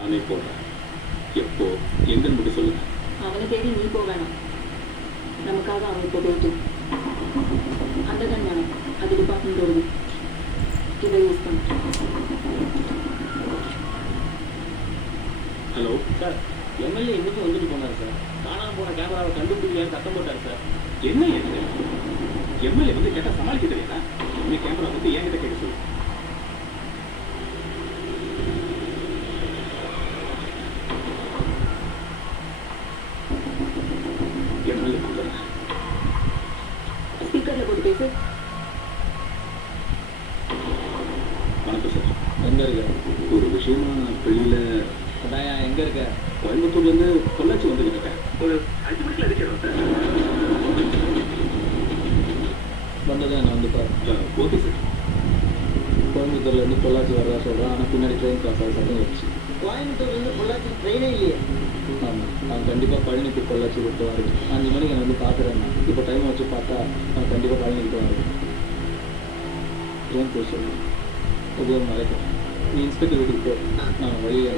நானே போடுறேன். எப்போ எங்கன்னு மட்டும் சொல்லுங்க. அவனை தேடி நீ போக வேணாம். நமக்காக அவன் இப்போ போயிட்டு அந்த கண் வேணும். அது டிபார்ட்மெண்ட்டோடது. இதை யூஸ் பண்ண. ஹலோ சார், எம்எல்ஏ இன்னைக்கு வந்துட்டு போனார் சார். காணாம போன கேமராவை கண்டுபிடிக்கலையான்னு சத்தம் போட்டார் சார். என்ன எம்எல்ஏ வந்து கேட்டா சமாளிக்க தெரியாதா? நீ கேமரா வந்து என்கிட்ட கேட்க சொல்லு. எம்எல்ஏ கொடுக்குறேன். ஸ்பீக்கர்ல போட்டு பேசு. வணக்கம் சார். எங்க இருக்க? ஒரு விஷயமா வெளியில அதாயா எங்க இருக்க? கோயம்புத்தூர்ல இருந்து பொள்ளாச்சி வந்துகிட்டு இருக்கேன். ஒரு 5 மணிக்கு அடிச்சிடும் சார். வந்ததான் நான் வந்து பாரு. Okay sir. கோயம்புத்தூர்ல இருந்து பொள்ளாச்சி வரதா சொல்றான். ஆனால் பின்னாடி ட்ரெயின் கிளாஸ் ஆகி சட்டம் வச்சு. கோயம்புத்தூர்ல இருந்து பொள்ளாச்சி ட்ரெயினே இல்லையே. ஆமாம், அவன் கண்டிப்பாக பழனிக்கு பொள்ளாச்சி விட்டு வருது. 5 மணிக்கு நான் வந்து பார்க்குறேன். இப்போ டைம் வச்சு பார்த்தா அவன் கண்டிப்பாக பழனிக்கிட்டு வருது. ட்ரெயின் போய் சொல்லு. உதவும் மறைக்கிறேன். நீ இன்ஸ்பெக்டர் வீட்டுக்கு போ. நான் வழியே